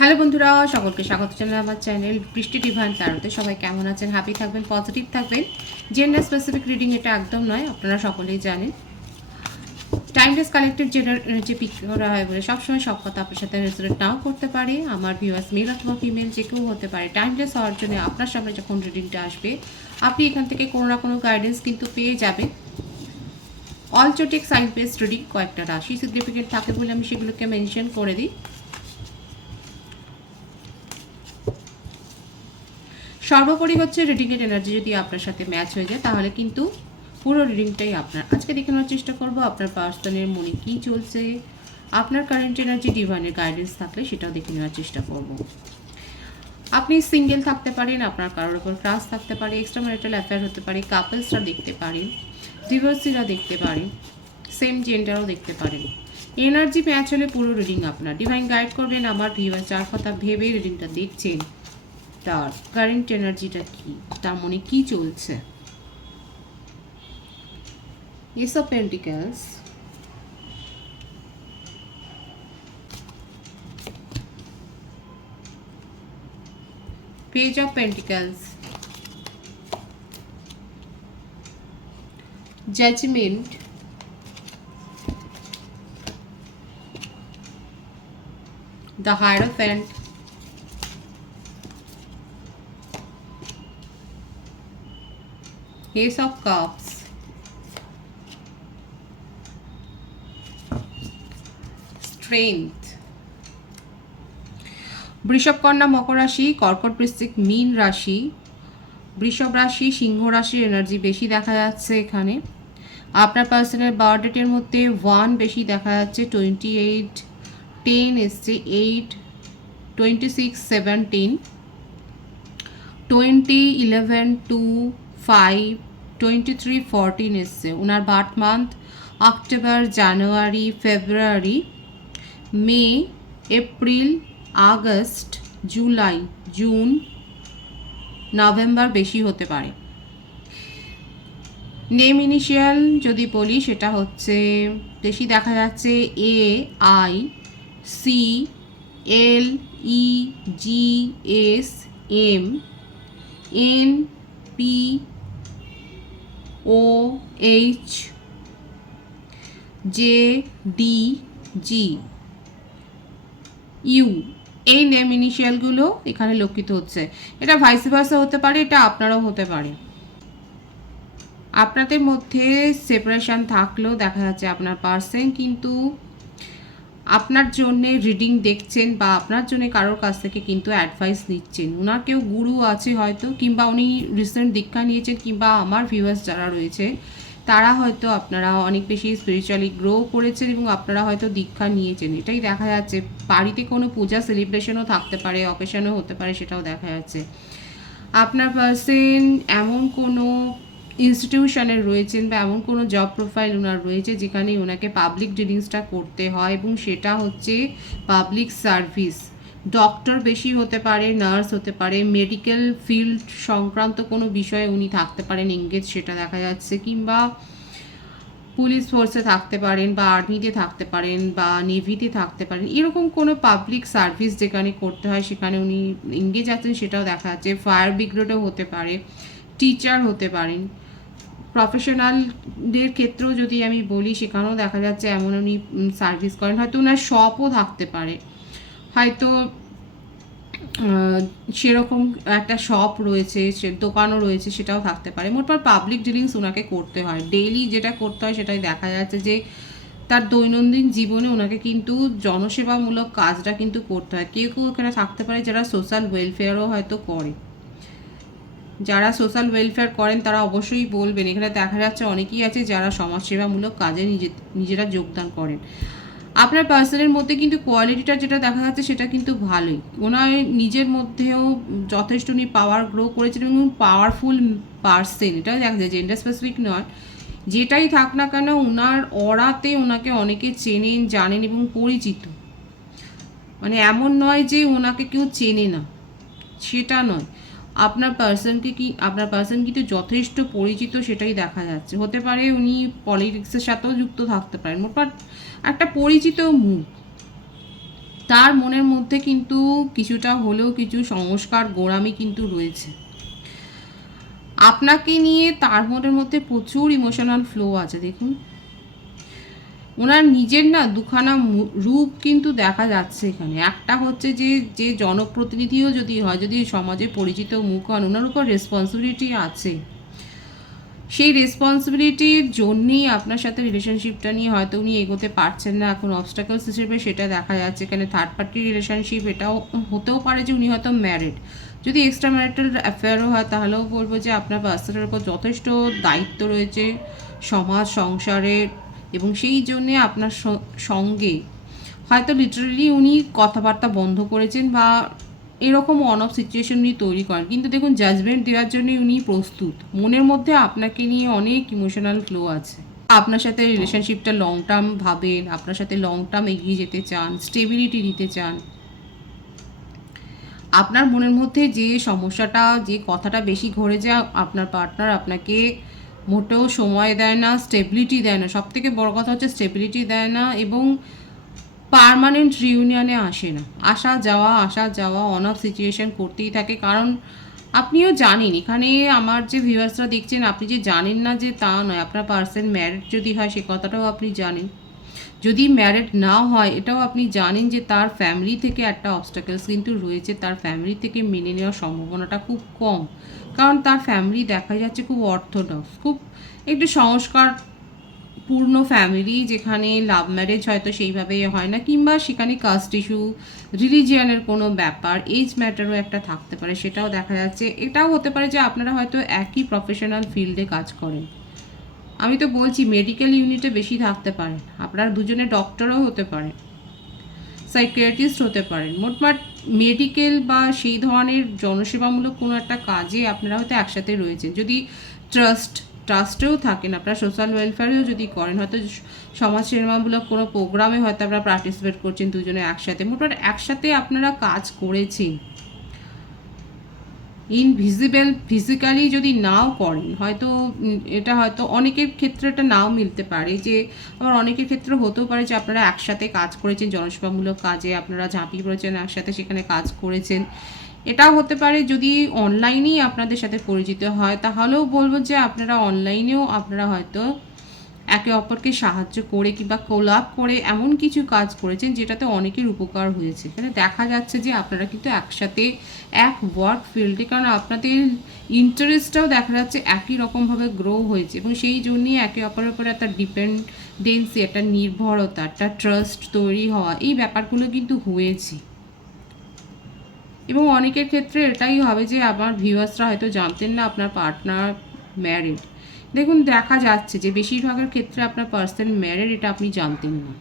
Hello বন্ধুরা, সকলকে স্বাগত জানাই আমার চ্যানেল বৃষ্টি ডিভাইন ট্যারোতে। সবাই কেমন আছেন? হ্যাপি থাকবেন, পজিটিভ থাকবেন। জেন্ডার স্পেসিফিক রিডিং এটা একদম নয়, আপনারা সকলেই জানেন। টাইমলেস কালেক্টেড যে পিক করা হয় বলে সবসময় সব কথা আপনার সাথে রেজোনেট নাও করতে পারে। আমার ভিউয়ার্স মেল অথবা ফিমেল যে কেউ হতে পারে। টাইমলেস হওয়ার জন্য আপনার সামনে যখন রিডিংটা আসবে, আপনি এখান থেকে কোনো না কোনো গাইডেন্স কিন্তু পেয়ে যাবেন। অলচোটিক সাইন বেসড রিডিং, কয়েকটা রাশি সিগনিফিকেন্ট থাকে বলে আমি সেগুলোকে মেনশন করে দিই। সর্বোপরি হচ্ছে রিডিংয়ের এনার্জি যদি আপনার সাথে ম্যাচ হয়ে যায় তাহলে কিন্তু পুরো রিডিংটাই আপনার। আজকে দেখে নেওয়ার চেষ্টা করবো আপনার পার্সনের মনে কী চলছে, আপনার কারেন্ট এনার্জি ডিভাইনের গাইডেন্স থাকলে সেটাও দেখে নেওয়ার চেষ্টা করব। আপনি সিঙ্গেল থাকতে পারেন, আপনার কারোর ওপর ক্রাশ থাকতে পারে, এক্সট্রা ম্যারিটাল অ্যাফেয়ার হতে পারে, কাপলসরা দেখতে পারেন, ডিভোর্সিরা দেখতে পারেন, সেম জেন্ডারও দেখতে পারেন। এনার্জি ম্যাচ হলে পুরো রিডিং আপনার। ডিভাইন গাইড করবেন আমার ভিউয়ার যার কথা ভেবে রিডিংটা দেখছেন, তার কারেন্ট এনার্জিটা কি, তার মনে কি চলছে। Ace of pentacles, page of pentacles, judgement, the hierophant, Ace of Cups, Strength, বৃষভ, কন্যা, মকর রাশি, কর্কট, বৃশ্চিক, মীন রাশি, বৃষভ রাশি, সিংহ রাশির এনার্জি বেশি দেখা যাচ্ছে এখানে। আপনার পার্সনের বার্থডেটের মধ্যে 1 বেশি দেখা যাচ্ছে, 28, 10 এসছে, 8, 26, 17, 20, 11, 2, 5, 23, 14 এসছে। ওনার birth month October, January, February, May, April, August, July, June, November বেশি হতে পারে। নেম ইনিশিয়াল যদি বলি সেটা হচ্ছে বেশি দেখা যাচ্ছে A, I, C, L, E, G, S, M, N, P, O, H, J, D, G, U. এই নেম ইনিশিয়ালগুলো এখানে লক্ষিত হচ্ছে। এটা ভাইস ভার্সা হতে পারে, এটা আপনারাও হতে পারে। আপনাদের মধ্যে সেপারেশন থাকলেও দেখা যাচ্ছে আপনার পার্সন কিন্তু আপনার জন্যে রিডিং দেখছেন বা আপনার জন্য কারোর কাছ থেকে কিন্তু অ্যাডভাইস নিচ্ছেন। ওনার কেউ গুরু আছে হয়তো, কিংবা উনি রিসেন্ট দীক্ষা নিয়েছেন, কিংবা আমার ভিউয়ার্স যারা রয়েছে তারা হয়তো আপনারা অনেক বেশি স্পিরিচুয়ালি গ্রো করেছেন এবং আপনারা হয়তো দীক্ষা নিয়েছেন। এটাই দেখা যাচ্ছে। বাড়িতে কোনো পূজা সেলিব্রেশনও থাকতে পারে, অকেশনও হতে পারে, সেটাও দেখা যাচ্ছে। আপনার পার্সন এমন কোনো ইনস্টিটিউশনে রয়েছেন বা এমন কোনো জব প্রোফাইল ওনার রয়েছে যেখানে ওনাকে পাবলিক ডিলিংসটা করতে হয়, এবং সেটা হচ্ছে পাবলিক সার্ভিস। ডক্টর বেশি হতে পারে, নার্স হতে পারে, মেডিকেল ফিল্ড সংক্রান্ত কোনো বিষয়ে উনি থাকতে পারেন এঙ্গেজ, সেটা দেখা যাচ্ছে। কিংবা পুলিশ ফোর্সে থাকতে পারেন, বা আর্মিতে থাকতে পারেন, বা নেভিতে থাকতে পারেন। এরকম কোনো পাবলিক সার্ভিস যেখানে করতে হয় সেখানে উনি এঙ্গেজ আছেন, সেটাও দেখা যাচ্ছে। ফায়ার ব্রিগেডও হতে পারে, টিচার হতে পারেন। প্রফেশনালদের ক্ষেত্রেও যদি আমি বলি সেখানেও দেখা যাচ্ছে এমন উনি সার্ভিস করেন। হয়তো ওনার শপও থাকতে পারে, হয়তো সেরকম একটা শপ রয়েছে, সে দোকানও রয়েছে, সেটাও থাকতে পারে। মোটমাট পাবলিক ডিলিংস ওনাকে করতে হয়, ডেইলি যেটা করতে হয় সেটাই দেখা যাচ্ছে যে তার দৈনন্দিন জীবনে ওনাকে কিন্তু জনসেবামূলক কাজটা কিন্তু করতে হয়। কেউ কেউ এখানে থাকতে পারে যারা সোশ্যাল ওয়েলফেয়ারও হয়তো করে। যারা সোশ্যাল ওয়েলফেয়ার করেন তারা অবশ্যই বলবেন। এখানে দেখা যাচ্ছে অনেকেই আছে যারা সমাজসেবামূলক কাজে নিজেরা যোগদান করেন। আপনার পার্সনের মধ্যে কিন্তু কোয়ালিটিটা যেটা দেখা যাচ্ছে সেটা কিন্তু ভালোই। ওনার নিজের মধ্যেও যথেষ্ট উনি পাওয়ার গ্রো করেছেন এবং পাওয়ারফুল পার্সন, এটাও দেখা যায়, জেন্ডার স্পেসিফিক নয়। যেটাই থাক না কেন ওনার অরাতে ওনাকে অনেকে চেনেন, জানেন এবং পরিচিত। মানে এমন নয় যে ওনাকে কেউ চেনে না, সেটা নয়। আপনার পার্সন কিন্তু যথেষ্ট পরিচিত, সেটাই দেখা যাচ্ছে। হতে পারে উনি পলিটিক্সের সাথেও যুক্ত থাকতে পারেন। মোটমাট একটা পরিচিত মুখ। তার মনের মধ্যে কিন্তু কিছুটা হলেও কিছু সংস্কার গোড়ামি কিন্তু রয়েছে। আপনাকে নিয়ে তার মনের মধ্যে প্রচুর ইমোশনাল ফ্লো আছে। দেখুন ওনার নিজের না দুখানা রূপ কিন্তু দেখা যাচ্ছে এখানে। একটা হচ্ছে যে যে জনপ্রতিনিধিও যদি হয়, যদি সমাজে পরিচিত মুখ হন, ওনার উপর রেসপন্সিবিলিটি আছে। সেই রেসপন্সিবিলিটির জন্যেই আপনার সাথে রিলেশনশিপটা নিয়ে হয়তো উনি এগোতে পারছেন না এখন অবস্টাকলস হিসেবে সেটা দেখা যাচ্ছে এখানে। থার্ড পার্টি রিলেশনশিপ, এটাও হতেও পারে যে উনি হয়তো ম্যারিড। যদি এক্সট্রা ম্যারিটাল অ্যাফেয়ারও হয় তাহলেও বলবো যে আপনার পার্সনের উপর যথেষ্ট দায়িত্ব রয়েছে সমাজ সংসারের, এবং সেই জন্যে আপনার সঙ্গে হয়তো লিটারালি উনি কথাবার্তা বন্ধ করেছেন বা এরকম অন অফ সিচুয়েশন উনি তৈরি করেন। কিন্তু দেখুন জাজমেন্ট দেওয়ার জন্য উনি প্রস্তুত। মনের মধ্যে আপনাকে নিয়ে অনেক ইমোশনাল ফ্লো আছে। আপনার সাথে রিলেশনশিপটা লং টার্ম ভাবেন, আপনার সাথে লং টার্ম এগিয়ে যেতে চান, স্টেবিলিটি দিতে চান। আপনার মনের মধ্যে যে সমস্যাটা, যে কথাটা বেশি ঘোরে যে আপনার পার্টনার আপনাকে মোটেও সময় দেয় না, স্টেবিলিটি দেয় না। সবথেকে বড় কথা হচ্ছে স্টেবিলিটি দেয় না এবং পার্মানেন্ট রিউনিয়নে আসে না। আসা যাওয়া অন অফ সিচুয়েশন করতেই থাকে। কারণ আপনিও জানেন, এখানে আমার যে ভিউয়ার্সরা দেখছেন, আপনি যে জানেন না যে তা নয়। আপনার পার্সন ম্যারিড যদি হয় সে কথাটাও আপনি জানেন, যদি ম্যারিড না হয় এটাও আপনি জানেন যে তার ফ্যামিলি থেকে একটা অবস্টাকেলস কিন্তু রয়েছে। তার ফ্যামিলি থেকে মেনে নেওয়ার সম্ভাবনাটা খুব কম, কারণ তার ফ্যামিলি দেখা যাচ্ছে খুব অর্থোডক্স, খুব একটু সংস্কার পূর্ণ ফ্যামিলি, যেখানে লাভ ম্যারেজ হয়তো সেইভাবে হয় না, কিংবা সেখানে কাস্ট ইস্যু, রিলিজিয়ানের কোনো ব্যাপার, এজ ম্যাটারও একটা থাকতে পারে, সেটাও দেখা যাচ্ছে। এটাও হতে পারে যে আপনারা হয়তো একই প্রফেশনাল ফিল্ডে কাজ করেন। আমি তো বলছি মেডিকেল ইউনিটে বেশি থাকতে পারেন, আপনারা দুজনে ডক্টরও হতে পারেন, সাইকিয়াট্রিস্ট হতে পারেন। মোটমাট মেডিকেল বা সেই ধরনের জনসেবামূলক কোনো একটা কাজে আপনারা হয়তো একসাথে রয়েছেন। যদি ট্রাস্টেও থাকেন, আপনারা সোশ্যাল ওয়েলফেয়ারেও যদি করেন, হয়তো সমাজসেবামূলক কোনো প্রোগ্রামে হয়তো আপনারা পার্টিসিপেট করছেন দুজনে একসাথে, মোটমাট একসাথে আপনারা কাজ করেছেন। ইনভিজিবল ফিজিক্যালি যদি নাও করেন, হয়তো এটা হয়তো অনেকের ক্ষেত্রে এটা নাও মিলতে পারে, যে আবার অনেকের ক্ষেত্রে হতেও পারে যে আপনারা একসাথে কাজ করেছেন জনসেবামূলক কাজে, আপনারা ঝাঁপিয়ে পড়েছেন একসাথে, সেখানে কাজ করেছেন। এটাও হতে পারে যদি অনলাইনেই আপনাদের সাথে পরিচিত হয়, তাহলেও বলবো যে আপনারা অনলাইনেও আপনারা হয়তো একে অপরকে সাহায্য করে কিংবা কোলাপ করে এমন কিছু কাজ করেছেন যেটাতে অনেকের উপকার হয়েছে। এখানে দেখা যাচ্ছে যে আপনারা কিন্তু একসাথে এক ওয়ার্ক ফিল্ডে, কারণ আপনাদের ইন্টারেস্টটাও দেখা যাচ্ছে একই রকমভাবে গ্রো হয়েছে, এবং সেই জন্যই একে অপরের উপরে একটা ডিপেন্ডেন্সি, একটা নির্ভরতা, একটা ট্রাস্ট তৈরি হওয়া, এই ব্যাপারগুলো কিন্তু হয়েছে। এবং অনেকের ক্ষেত্রে এটাই হবে যে আমার ভিউয়ার্সরা হয়তো জানতেন না আপনার পার্টনার ম্যারিড। দেখুন দেখা যাচ্ছে যে বেশিরভাগের ক্ষেত্রে আপনার পার্সন ম্যারিড, এটা আপনি জানতেন না।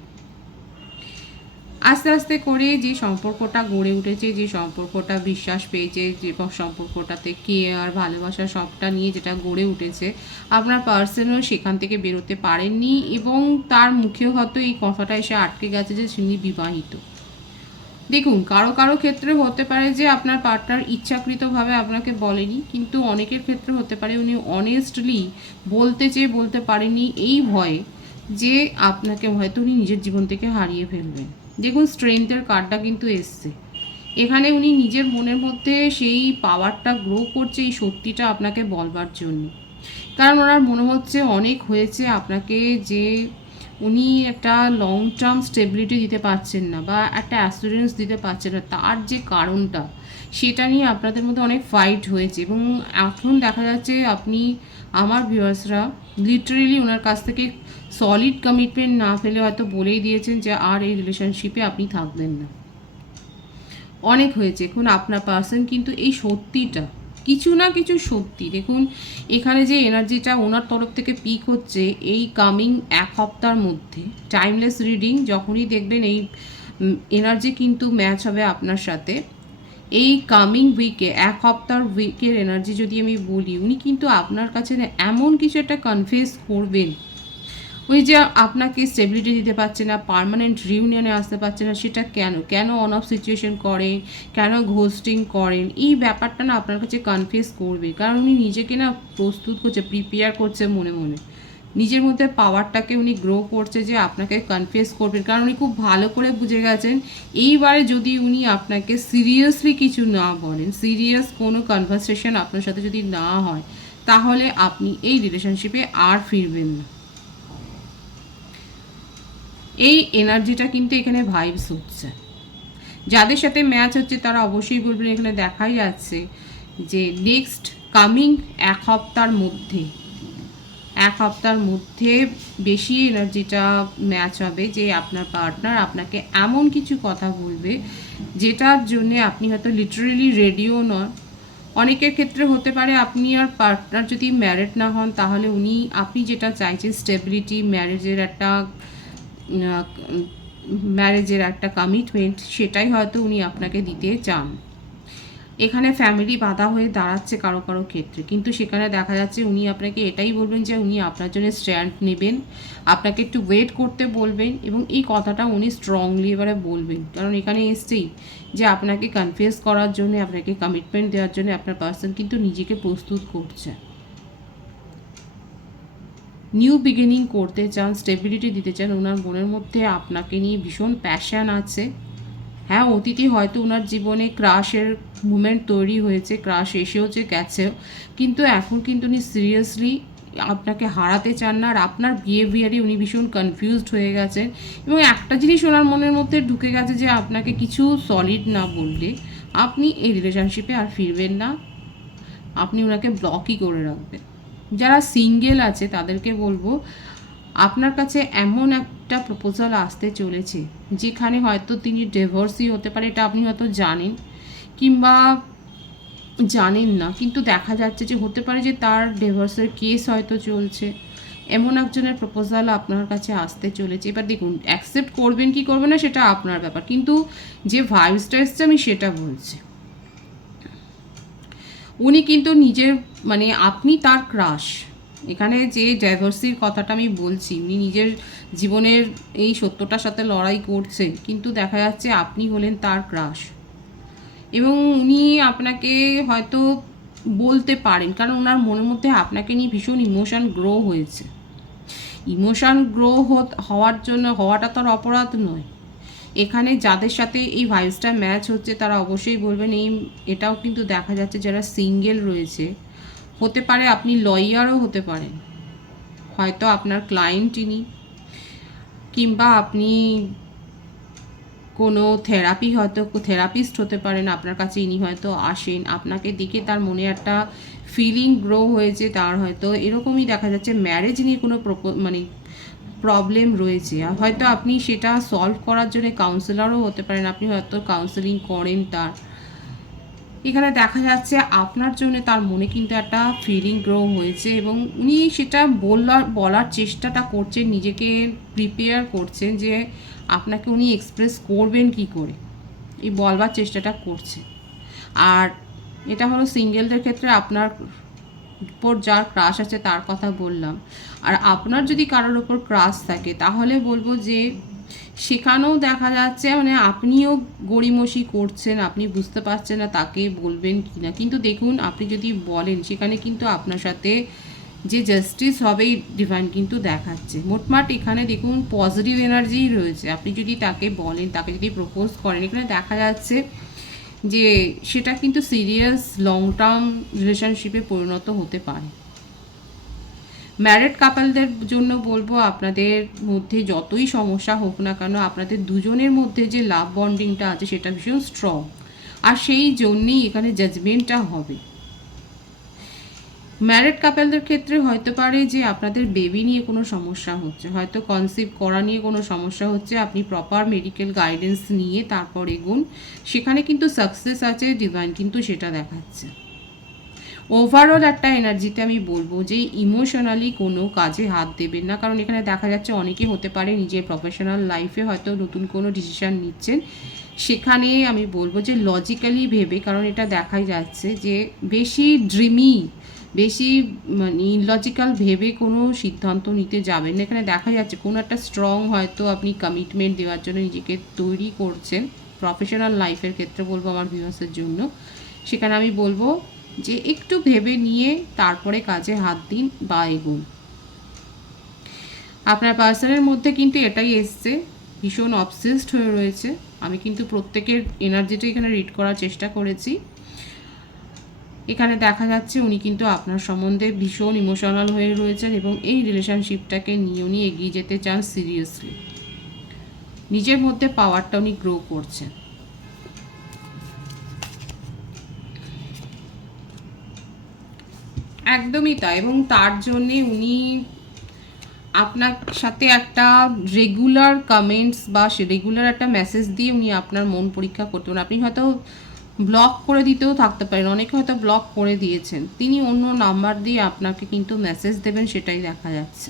আস্তে আস্তে করে যে সম্পর্কটা গড়ে উঠেছে, যে সম্পর্কটা বিশ্বাস পেয়েছে, যে সম্পর্কটাতে কেয়ার ভালোবাসা সবটা নিয়ে যেটা গড়ে উঠেছে, আপনার পার্সনও সেখান থেকে বেরোতে পারেননি, এবং তার মুখেও হয়তো এই কথাটা এসে আটকে গেছে যে তিনি বিবাহিত। দেখুন কারো কারো ক্ষেত্রে হতে পারে যে আপনার পার্টনার ইচ্ছাকৃতভাবে আপনাকে বলেনি, কিন্তু অনেকের ক্ষেত্রে হতে পারে উনি অনেস্টলি বলতে চেয়ে বলতে পারেনি এই ভয়ে যে আপনাকে হয়তো উনি নিজের জীবন থেকে হারিয়ে ফেলবেন। দেখুন স্ট্রেংথের কার্ডটা কিন্তু এসছে এখানে। উনি নিজের মনের মধ্যে সেই পাওয়ারটা গ্রো করছে এই সত্যিটা আপনাকে বলবার জন্য, কারণ ওনার মনে হচ্ছে অনেক হয়েছে আপনাকে, যে উনি একটা লং টার্ম স্টেবিলিটি দিতে পারছেন না বা একটা অ্যাসুরেন্স দিতে পারছেন না, তার যে কারণটা সেটা নিয়ে আপনাদের মধ্যে অনেক ফাইট হয়েছে। এবং এখন দেখা যাচ্ছে আপনি আমার ভিউয়ার্সরা লিটারেলি ওনার কাছ থেকে সলিড কমিটমেন্ট না ফেলে হয়তো বলেই দিয়েছেন যে আর এই রিলেশনশিপে আপনি থাকবেন না। অনেক হয়েছে। এখন আপনার পার্সন কিন্তু এই সত্যিটা, কিছু না কিছু সত্যি, দেখুন এখানে যে এনার্জিটা ওনার তরফ থেকে পিক হচ্ছে এই কামিং এক সপ্তাহের মধ্যে, টাইমলেস রিডিং যখনই দেখবেন এই এনার্জি কিন্তু ম্যাচ হবে আপনার সাথে। এই কামিং উইকে, এক সপ্তাহের উইকের এনার্জি যদি আমি বলি, উনি কিন্তু আপনার কাছে না এমন কিছু একটা কনফেস করবেন, ওই যে আপনাকে স্টেবিলিটি দিতে পারছে না, পার্মানেন্ট রিউনিয়নে আসতে পারছে না, সেটা কেন অন অফ সিচুয়েশন করেন, কেন ঘোস্টিং করেন, এই ব্যাপারটা না আপনার কাছে কনফেস করবে, কারণ উনি নিজেকে না প্রস্তুত করছে, প্রিপেয়ার করছে মনে মনে নিজের মধ্যে পাওয়ারটাকে উনি গ্রো করছে যে আপনাকে কনফেস করবেন, কারণ উনি খুব ভালো করে বুঝে গেছেন এইবারে যদি উনি আপনাকে সিরিয়াসলি কিছু না বলেন, সিরিয়াস কোনো কনভারসেশন আপনার সাথে যদি না হয়, তাহলে আপনি এই রিলেশনশিপে আর ফিরবেন না। এই এনার্জিটা কিন্তু এখানে ভাইবস হচ্ছে। যাদের সাথে ম্যাচ হচ্ছে তারা অবশ্যই বলবেন, এখানে দেখাই যাচ্ছে যে নেক্সট কামিং এক সপ্তাহের মধ্যে বেশি এনার্জিটা ম্যাচ হবে যে আপনার পার্টনার আপনাকে এমন কিছু কথা বলবে যেটার জন্য আপনি হয়তো লিটারেলি রেডিও নন। অনেকের ক্ষেত্রে হতে পারে আপনি আর পার্টনার যদি ম্যারিড না হন, তাহলে আপনি যেটা চাইছেন স্টেবিলিটি, ম্যারেজের একটা কমিটমেন্ট, সেটাই হয়তো উনি আপনাকে দিতে চান। এখানে ফ্যামিলি বাধা হয়ে দাঁড়াচ্ছে কারো কারো ক্ষেত্রে, কিন্তু সেখানে দেখা যাচ্ছে উনি আপনাকে এটাই বলবেন যে উনি আপনার জন্য স্ট্যান্ড নেবেন, আপনাকে একটু ওয়েট করতে বলবেন, এবং এই কথাটা উনি স্ট্রংলি এবারে বলবেন, কারণ এখানে এসছেই যে আপনাকে কনফেস করার জন্য, আপনাকে কমিটমেন্ট দেওয়ার জন্য আপনার পার্সন কিন্তু নিজেকে প্রস্তুত করছে। নিউ বিগিনিং করতে চান, স্টেবিলিটি দিতে চান, ওনার মনের মধ্যে আপনাকে নিয়ে ভীষণ প্যাশন আছে। হ্যাঁ, অতীতে হয়তো ওনার জীবনে ক্রাশের মুমেন্ট তৈরি হয়েছে, ক্রাশ এসেওছে গেছেও, কিন্তু এখন কিন্তু উনি সিরিয়াসলি আপনাকে হারাতে চান না। আর আপনার বিহেভিয়ারে উনি ভীষণ কনফিউজড হয়ে গেছেন, এবং একটা জিনিস ওনার মনের মধ্যে ঢুকে গেছে যে আপনাকে কিছু সলিড না বললে আপনি এই রিলেশনশিপে আর ফিরবেন না, আপনি ওনাকে ব্লকই করে রাখবেন। যারা সিঙ্গেল আছে তাদেরকে বলবো, আপনার কাছে এমন একটা প্রপোজাল আসতে চলেছে যেখানে হয়তো তিনি ডিভোর্সই হতে পারে, এটা আপনি হয়তো জানেন কিংবা জানেন না, কিন্তু দেখা যাচ্ছে যে হতে পারে যে তার ডিভোর্সের কেস হয়তো চলছে। এমন একজনের প্রপোজাল আপনার কাছে আসতে চলেছে। এবার দেখুন, অ্যাকসেপ্ট করবেন কি করবেন না সেটা আপনার ব্যাপার, কিন্তু যে ভাইবসটা এসছে আমি সেটা বলছি। উনি কিন্তু নিজের আপনি তার ক্রাশ। এখানে যে ডাইভার্সির কথাটা আমি বলছি, উনি নিজের জীবনের এই সত্যটার সাথে লড়াই করছেন, কিন্তু দেখা যাচ্ছে আপনি হলেন তার ক্রাশ, এবং উনি আপনাকে হয়তো বলতে পারেন, কারণ ওনার মনের মধ্যে আপনাকে নিয়ে ভীষণ ইমোশন গ্রো হয়েছে। ইমোশন গ্রো হওয়াটা তো আর অপরাধ নয়। এখানে যাদের সাথে এই ভাইবসটা ম্যাচ হচ্ছে তারা অবশ্যই বলবেন। এটাও কিন্তু দেখা যাচ্ছে যারা সিঙ্গেল রয়েছে, হতে পারে আপনি লয়ারও হতে পারেন, হয়তো আপনার ক্লায়েন্ট ইনি, কিংবা আপনি কোনো থেরাপিস্ট হতে পারেন, আপনার কাছে ইনি হয়তো আসেন, আপনাকে দেখে তার মনে একটা ফিলিং গ্রো হয়েছে, তার হয়তো এরকমই দেখা যাচ্ছে ম্যারেজ নিয়ে কোনো প্রবলেম রয়েছে, হয়তো আপনি সেটা সলভ করার জন্য কাউন্সিলরও হতে পারেন, আপনি হয়তো কাউন্সেলিং করেন তার। এখানে দেখা যাচ্ছে আপনার জন্য তার মনে কিন্তু একটা ফিলিং গ্রো হয়েছে, এবং উনি সেটা বলার চেষ্টাটা করছেন, নিজেকে প্রিপেয়ার করছেন যে আপনাকে উনি এক্সপ্রেস করবেন কি করে, এই বলবার চেষ্টাটা করছে। আর এটা হলো সিঙ্গেলদের ক্ষেত্রে আপনার উপর যার ক্রাশ আছে তার কথা বললাম। আর আপনার যদি কারোর ওপর ক্রাশ থাকে তাহলে বলবো যে সেখানেও দেখা যাচ্ছে আপনিও গড়িমসি করছেন, আপনি বুঝতে পারছেন না তাকে বলবেন কি না, কিন্তু দেখুন আপনি যদি বলেন সেখানে কিন্তু আপনার সাথে যে জাস্টিস হবে ডিভাইন কিন্তু দেখাচ্ছে। মোটমাট এখানে দেখুন পজিটিভ এনার্জিই রয়েছে। আপনি যদি তাকে বলেন, তাকে যদি প্রপোজ করেন, এখানে দেখা যাচ্ছে যে সেটা কিন্তু সিরিয়াস লং টার্ম রিলেশনশিপে পরিণত হতে পারে। ম্যারিড কাপলদের জন্য বলবো, আপনাদের মধ্যে যতই সমস্যা হোক না কেন, আপনাদের দুজনের মধ্যে যে লাভ বন্ডিংটা আছে সেটা ভীষণ স্ট্রং, আর সেই জন্যেই এখানে জাজমেন্টটা হবে। ম্যারিড কাপলদের ক্ষেত্রে হতে পারে যে আপনাদের বেবি নিয়ে কোনো সমস্যা হচ্ছে, হয়তো কনসিভ করা নিয়ে কোনো সমস্যা হচ্ছে, আপনি প্রপার মেডিকেল গাইডেন্স নিয়ে তারপর এগুন, সেখানে কিন্তু সাকসেস আছে, ডিভাইন কিন্তু সেটা দেখাচ্ছে। ওভারঅল একটা এনার্জিতে আমি বলবো যে ইমোশনালি কোনো কাজে হাত দেবেন না, কারণ এখানে দেখা যাচ্ছে অনেকে হতে পারে নিজের প্রফেশনাল লাইফে হয়তো নতুন কোনো ডিসিশান নিচ্ছেন, সেখানে আমি বলবো যে লজিক্যালি ভেবে, কারণ এটা দেখাই যাচ্ছে যে বেশি ইলজিক্যাল ভেবে কোনো সিদ্ধান্ত নিতে যাবেন না। এখানে দেখা যাচ্ছে কোনো একটা স্ট্রং হয়তো আপনি কমিটমেন্ট দেওয়ার জন্য নিজেকে তৈরি করছেন, প্রফেশনাল লাইফের ক্ষেত্রে বলবো আমার ভিউয়ার্সের জন্য, সেখানে আমি বলবো যে একটু ভেবে নিয়ে তারপরে কাজে হাত দিন বা এগোন। আপনার পার্সনের মধ্যে কিন্তু এটাই এসছে, ভীষণ অবসেসড হয়ে রয়েছে। আমি কিন্তু প্রত্যেকের এনার্জিটা এখানে রিড করার চেষ্টা করেছি। এখানে দেখা যাচ্ছে উনি কিন্তু আপনার সম্বন্ধে ভীষণ ইমোশনাল হয়ে রয়েছেন এবং এই রিলেশনশিপটাকে নিয়ে উনি এগিয়ে যেতে চান সিরিয়াসলি। নিজের মধ্যে পাওয়ারটা উনি গ্রো করছেন। একদমই তাই, এবং তার জন্যে উনি আপনার সাথে একটা রেগুলার কমেন্টস বা রেগুলার একটা মেসেজ দিয়ে উনি আপনার মন পরীক্ষা করতে পারেন। আপনি হয়তো ব্লক করে দিতেও থাকতে পারেন, অনেকে হয়তো ব্লক করে দিয়েছেন, তিনি অন্য নাম্বার দিয়ে আপনাকে কিন্তু মেসেজ দেবেন, সেটাই দেখা যাচ্ছে।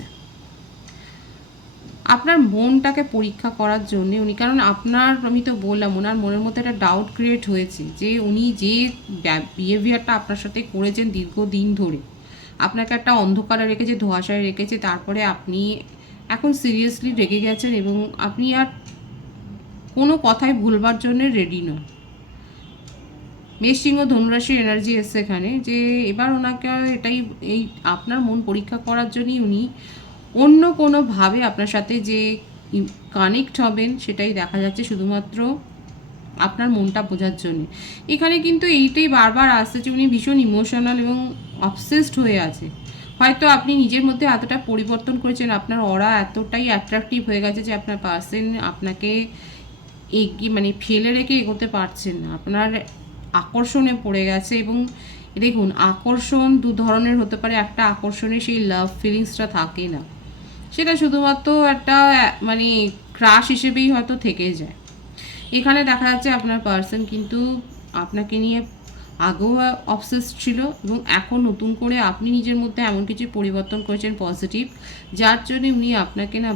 আপনার মনটাকে পরীক্ষা করার জন্যে উনি, কারণ আপনার, আমি তো বললাম, ওনার মনের মধ্যে একটা ডাউট ক্রিয়েট হয়েছে যে উনি যে বিহেভিয়ারটা আপনার সাথে করেছেন দীর্ঘদিন ধরে, আপনাকে একটা অন্ধকারে রেখেছে, ধোঁয়াশায় রেখেছে, তারপরে আপনি এখন সিরিয়াসলি রেগে গেছেন এবং আপনি আর কোনো কথাই ভুলবার জন্য রেডি নন। মেষ সিংহ ধনুরাশির এনার্জি এসছে এখানে, যে এবার ওনাকে এটাই, এই আপনার মন পরীক্ষা করার জন্যই উনি অন্য কোনোভাবে আপনার সাথে যে কানেক্ট হবেন সেটাই দেখা যাচ্ছে, শুধুমাত্র আপনার মনটা বোঝার জন্যে। এখানে কিন্তু এইটাই বারবার আসছে যে উনি ভীষণ ইমোশনাল এবং অবসেসড হয়ে আছে। হয়তো আপনি নিজের মধ্যে এতটা পরিবর্তন করেছেন, আপনার অরা এতটাই অ্যাট্রাকটিভ হয়ে গেছে যে আপনার পার্সন আপনাকে এগিয়ে, মানে ফেলে রেখে এগোতে পারছেন না, আপনার আকর্ষণে পড়ে গেছে। এবং দেখুন, আকর্ষণ দু ধরনের হতে পারে, একটা আকর্ষণে সেই লাভ ফিলিংসটা থাকে না, সেটা শুধুমাত্র একটা মানে ক্রাশ হিসেবেই হয়তো থেকে যায়। এখানে দেখা যাচ্ছে আপনার পার্সন কিন্তু আপনাকে নিয়ে আগেও অবসেসড ছিল এবং এখন নতুন করে আপনি নিজের মধ্যে এমন কিছু পরিবর্তন করেছেন পজিটিভ, যার জন্য উনি আপনাকে না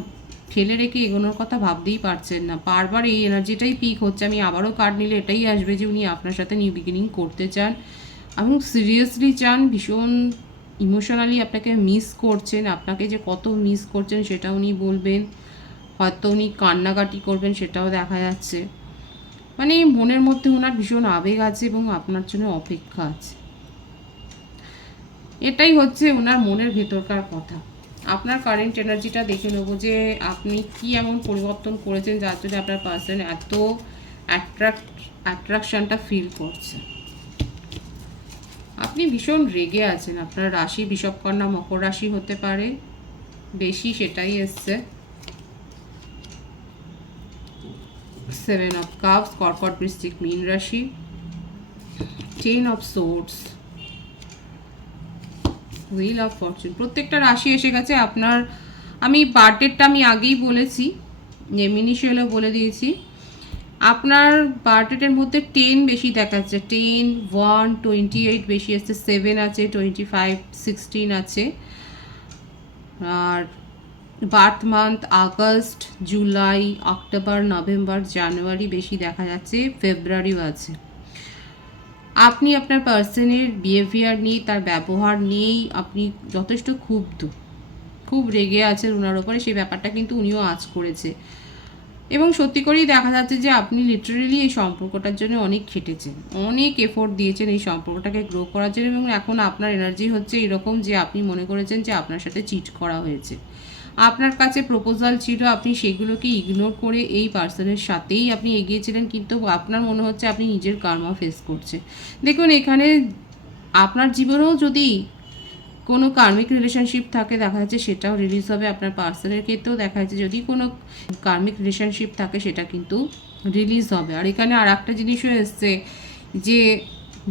ফেলে রেখে এগোনোর কথা ভাবতেই পারছেন না। বারবার এই এনার্জিটাই পিক হচ্ছে, আমি আবারও কার্ড নিলে এটাই আসবে যে উনি আপনার সাথে নিউ বিগিনিং করতে চান এবং সিরিয়াসলি চান, ভীষণ ইমোশনালি আপনাকে মিস করছেন। আপনাকে যে কত মিস করছেন সেটা উনি বলবেন, হয়তো উনি কান্নাকাটি করবেন, সেটাও দেখা যাচ্ছে। মানে মনের মধ্যে ওনার ভীষণ আবেগ আছে এবং আপনার জন্য অপেক্ষা আছে। এটাই হচ্ছে ওনার মনের ভেতরকার কথা। আপনার কারেন্ট এনার্জিটা দেখে নেবো যে আপনি কি এমন পরিবর্তন করেছেন যার জন্য আপনার পার্সন এত অ্যাট্রাকশনটা ফিল করছে। আপনি ভীষণ রেগে আছেন, আপনার রাশি বিষবকন্যা মকর রাশি হতে পারে, বেশি সেটাই এসছে। 7 অফ কাপস, কর্কট বৃশ্চিক মীন রাশি, 10 of swords, wheel of Fortune. প্রত্যেকটা রাশি এসে গেছে আপনার। আমি বার্থডেটটা আমি আগেই বলেছি, যে মিনিশিয়ালও বলে দিয়েছি। আপনার বার্থডেটের মধ্যে 10 বেশি দেখাচ্ছে, 10, 1, 28 বেশি আসছে, 7 আছে, 25, 16 আছে। আর birth month August, July, October, November, January বেশি দেখা যাচ্ছে, ফেব্রুয়ারিও আছে। আপনি আপনার পার্সনের বিহেভিয়ার নিয়ে, তার ব্যবহার নিয়েই আপনি যথেষ্ট ক্ষুব্ধ, খুব রেগে আছেন ওনার ওপরে, সেই ব্যাপারটা কিন্তু উনিও আঁচ করেছে। এবং সত্যি করেই দেখা যাচ্ছে যে আপনি লিটারেলি এই সম্পর্কটার জন্য অনেক খেটেছেন, অনেক এফোর্ট দিয়েছেন এই সম্পর্কটাকে গ্রো করার জন্য, এবং এখন আপনার এনার্জি হচ্ছে এরকম যে আপনি মনে করেছেন যে আপনার সাথে চিট করা হয়েছে। আপনার কাছে প্রপোজাল ছিল, আপনি সেগুলোকে ইগনোর করে এই পার্সনের সাথেই আপনি এগিয়েছিলেন, কিন্তু আপনার মনে হচ্ছে আপনি নিজের কার্মা ফেস করছে। দেখুন, এখানে আপনার জীবনেও যদি কোনো কার্মিক রিলেশনশিপ থাকে, দেখা যাচ্ছে সেটাও রিলিজ হবে। আপনার পার্সনের ক্ষেত্রেও দেখা যাচ্ছে যদি কোনো কার্মিক রিলেশনশিপ থাকে সেটা কিন্তু রিলিজ হবে। আর এখানে আর একটা জিনিসও এসছে যে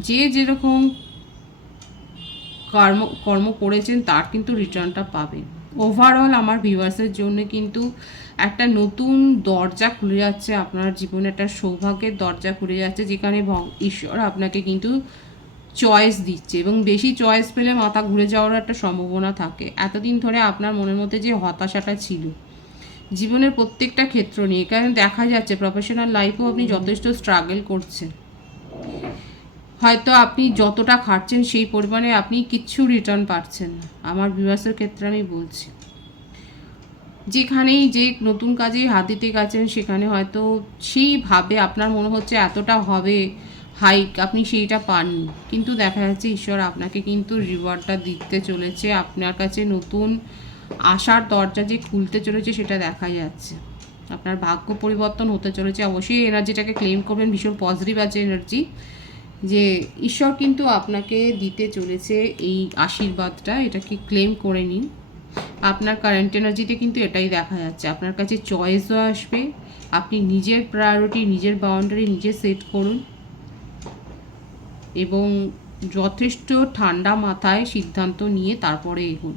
যে যেরকম কর্ম করেছেন তার কিন্তু রিটার্নটা পাবেন। ওভারঅল আমার ভিউয়ার্সের জন্য কিন্তু একটা নতুন দরজা খুলে যাচ্ছে আপনার জীবনে, একটা সৌভাগ্যের দরজা খুলে যাচ্ছে, যেখানে ঈশ্বর আপনাকে কিন্তু চয়েস দিচ্ছে, এবং বেশি চয়েস পেলে মাথা ঘুরে যাওয়ার একটা সম্ভাবনা থাকে। এতদিন ধরে আপনার মনের মধ্যে যে হতাশাটা ছিল জীবনের প্রত্যেকটা ক্ষেত্র নিয়ে, কারণ দেখা যাচ্ছে প্রফেশনাল লাইফেও আপনি যথেষ্ট স্ট্রাগল করছেন, হয়তো আপনি যতটা খাটছেন সেই পরিমাণে আপনি কিচ্ছু রিটার্ন পাচ্ছেন না। আমার ভিউয়ার্সের ক্ষেত্রে আমি বলছি, যেখানেই যে নতুন কাজেই হাত দিতে গেছেন সেখানে হয়তো সেইভাবে আপনার মনে হচ্ছে এতটা হবে হাইক, আপনি সেইটা পাননি, কিন্তু দেখা যাচ্ছে ঈশ্বর আপনাকে কিন্তু রিওয়ার্ডটা দিতে চলেছে। আপনার কাছে নতুন আশার দরজা যে খুলতে চলেছে সেটা দেখা যাচ্ছে। আপনার ভাগ্য পরিবর্তন হতে চলেছে। অবশ্যই এনার্জিটাকে ক্লেম করবেন, ভীষণ পজিটিভ আছে এনার্জি, যে ঈশ্বর কিন্তু আপনাকে দিতে চলেছে এই আশীর্বাদটা, এটাকে ক্লেম করে নিন। আপনার কারেন্ট এনার্জিতে কিন্তু এটাই দেখা যাচ্ছে, আপনার কাছে চয়েসও আসবে। আপনি নিজের প্রায়োরিটি, নিজের বাউন্ডারি নিজে সেট করুন এবং যথেষ্ট ঠান্ডা মাথায় সিদ্ধান্ত নিয়ে তারপরে এগুন।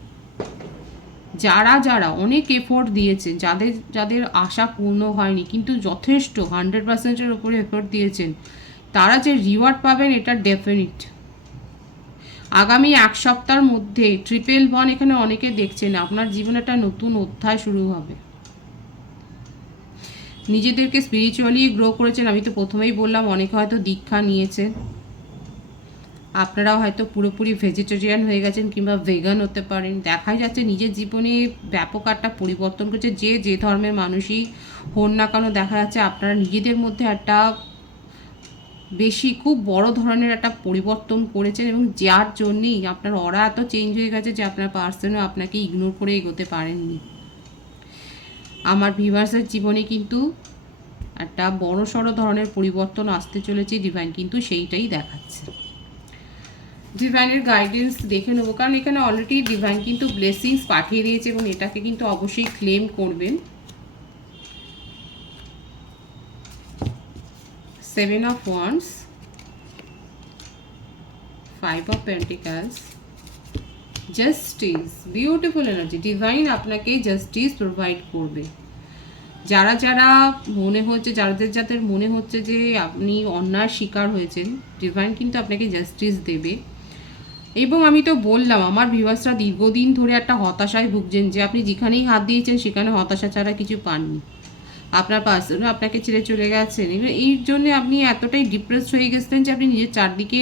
যারা যারা অনেক এফোর্ট দিয়েছেন, যাদের যাদের আশা পূর্ণ হয়নি কিন্তু যথেষ্ট 100%-এর উপরে এফোর্ট দিয়েছেন, তারা যে রিওয়ার্ড পাবেন এটা ডেফিনিট। আগামী এক সপ্তাহের মধ্যে 111 এখানে অনেকে দেখছেন, আপনার জীবনে একটা নতুন অধ্যায় শুরু হবে। নিজেদেরকে স্পিরিচুয়ালি গ্রো করেছেন, আমি তো প্রথমেই বললাম, অনেকে হয়তো দীক্ষা নিয়েছেন, আপনারাও হয়তো পুরোপুরি ভেজিটেরিয়ান হয়ে গেছেন কিংবা ভেগান হতে পারেন। দেখাই যাচ্ছে নিজের জীবনে ব্যাপক একটা পরিবর্তন করছে, যে ধর্মের মানুষই হন না কেন, দেখা যাচ্ছে আপনারা নিজেদের মধ্যে একটা বেশি খুব বড় ধরনের একটা পরিবর্তন করেছেন এবং যার জন্যেই আপনার অরা এত চেঞ্জ হয়ে গেছে যে আপনার পার্সনও আপনাকে ইগনোর করে এগোতে পারেননি। আমার ভিউয়ার্সের জীবনে কিন্তু একটা বড় সড়ো ধরনের পরিবর্তন আসতে চলেছে, ডিভাইন কিন্তু সেইটাই দেখাচ্ছে। ডিভাইনের গাইডেন্স দেখে নেবো, কারণ এখানে অলরেডি ডিভাইন কিন্তু ব্লেসিংস পাঠিয়ে দিয়েছে এবং এটাকে কিন্তু অবশ্যই ক্লেম করবেন। 7 of Wands, 5 of Pentacles, justice, beautiful energy. Divine আপনাকে জাস্টিস প্রোভাইড করবে। যারা যারা মনে হচ্ছে, যাদের মনে হচ্ছে যে আপনি অন্যায় শিকার হয়েছেন, ডিভাইন কিন্তু আপনাকে জাস্টিস দেবে। এবং আমি তো বললাম, আমার ভিউয়ার্সরা দীর্ঘদিন ধরে একটা হতাশায় ভুগছেন, যে আপনি যেখানেই হাত দিয়েছেন সেখানে হতাশা ছাড়া কিছু পাননি। আপনার পার্সনও আপনাকে ছেড়ে চলে গেছেন, এই জন্যে আপনি এতটাই ডিপ্রেসড হয়ে গেছিলেন যে আপনি নিজের চারদিকে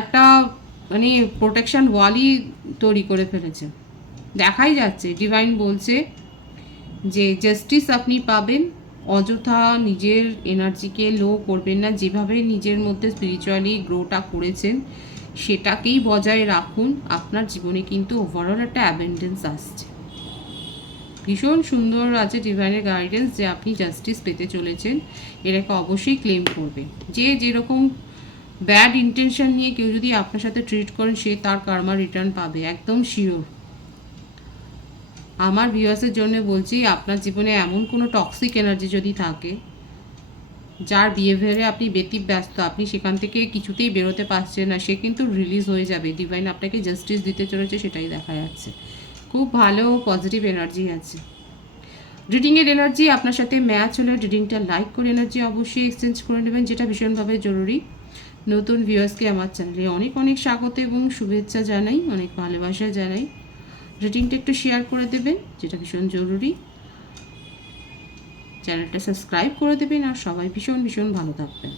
একটা মানে প্রোটেকশন ওয়ালই তৈরি করে ফেলেছেন। দেখাই যাচ্ছে, ডিভাইন বলছে যে জাস্টিস আপনি পাবেন। অযথা নিজের এনার্জিকে লো করবেন না, যেভাবে নিজের মধ্যে স্পিরিচুয়ালি গ্রোটা করেছেন সেটাকেই বজায় রাখুন। আপনার জীবনে কিন্তু ওভারঅল একটা অ্যাবেন্ডেন্স আসছে। ভীষণ সুন্দর আছে ডিভাইনের গাইডেন্স, যে আপনি জাস্টিস পেতে চলেছেন, এটাকে অবশ্যই ক্লেম করবেন। যে যেরকম ব্যাড ইন্টেনশন নিয়ে কেউ যদি আপনার সাথে ট্রিট করেন, সে তার কার্মা রিটার্ন পাবে, একদম শিওর। আমার ভিউয়ার্সের জন্য বলছি, আপনার জীবনে এমন কোনো টক্সিক এনার্জি যদি থাকে, যার বিহেভিয়ারে আপনি ব্যতিব্যস্ত, আপনি সেখান থেকে কিছুতেই বেরোতে পারছেন না, সে কিন্তু রিলিজ হয়ে যাবে। ডিভাইন আপনাকে জাস্টিস দিতে চলেছে, সেটাই দেখা যাচ্ছে। খুব ভালো পজিটিভ এনার্জি আছে। রিডিংয়ের এনার্জি আপনার সাথে ম্যাচ হলে রিডিংটা লাইক করে এনার্জি অবশ্যই এক্সচেঞ্জ করে নেবেন, যেটা ভীষণভাবে জরুরি। নতুন ভিউয়ার্সকে আমার চ্যানেলে অনেক অনেক স্বাগত এবং শুভেচ্ছা জানাই, অনেক ভালোবাসা জানাই। রিডিংটা একটু শেয়ার করে দেবেন, যেটা ভীষণ জরুরি। চ্যানেলটা সাবস্ক্রাইব করে দেবেন আর সবাই ভীষণ ভীষণ ভালো থাকবেন।